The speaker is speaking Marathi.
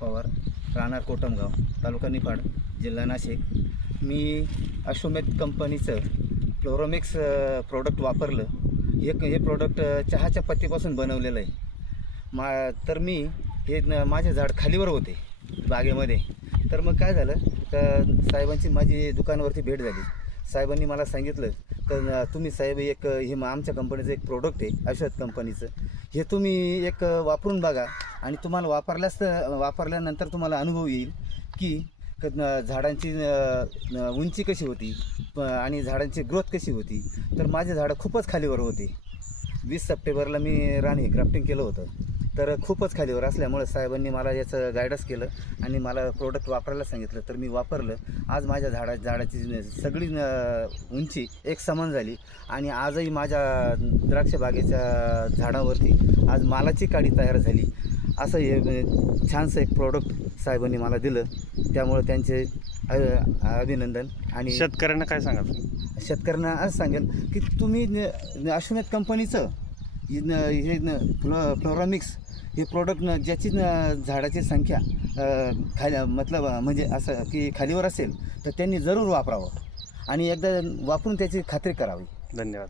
पवार, राहणार कोटमगाव, तालुका निफाड, जिल्हा नाशिक. मी अश्वमेध कंपनीचं फ्लोरोमिक्स प्रोडक्ट वापरलं. हे प्रोडक्ट चहाच्या पत्तीपासून बनवलेलं आहे. तर मी माझे झाड खालीवर होते बागेमध्ये. तर मग काय झालं, तर साहेबांची माझी दुकानावरती भेट झाली. साहेबांनी मला सांगितलं, तर तुम्ही साहेब हे आमच्या कंपनीचं एक प्रोडक्ट आहे अश्वमेध कंपनीचं, हे तुम्ही एक वापरून बघा आणि तुम्हाला वापरल्यानंतर तुम्हाला अनुभव येईल की झाडांची उंची कशी होती आणि झाडांची ग्रोथ कशी होती. तर माझे झाडं खूपच खालीवर होते. 20 सप्टेंबरला मी रान ग्राफ्टिंग केलं होतं. तर खूपच खालीवर असल्यामुळे साहेबांनी मला याचं गायडन्स केलं आणि मला प्रोडक्ट वापरायला सांगितलं. तर मी वापरलं. आज माझ्या झाडाची सगळी उंची एक समान झाली आणि आजही माझ्या द्राक्ष बागेच्या झाडावरती आज मालाची काडी तयार झाली. असं हे छानसं एक प्रोडक्ट साहेबांनी मला दिलं. त्यामुळे त्यांचे अभिनंदन. आणि शेतकऱ्यांना काय सांगाल? शेतकऱ्यांना असं सांगेल की तुम्ही अश्वमेध कंपनीचं हे फ्लोरोमिक्स हे प्रोडक्ट ज्याची झाडाची संख्या म्हणजे असं की खालीवर असेल तर त्यांनी जरूर वापरावं आणि एकदा वापरून त्याची खात्री करावी. धन्यवाद.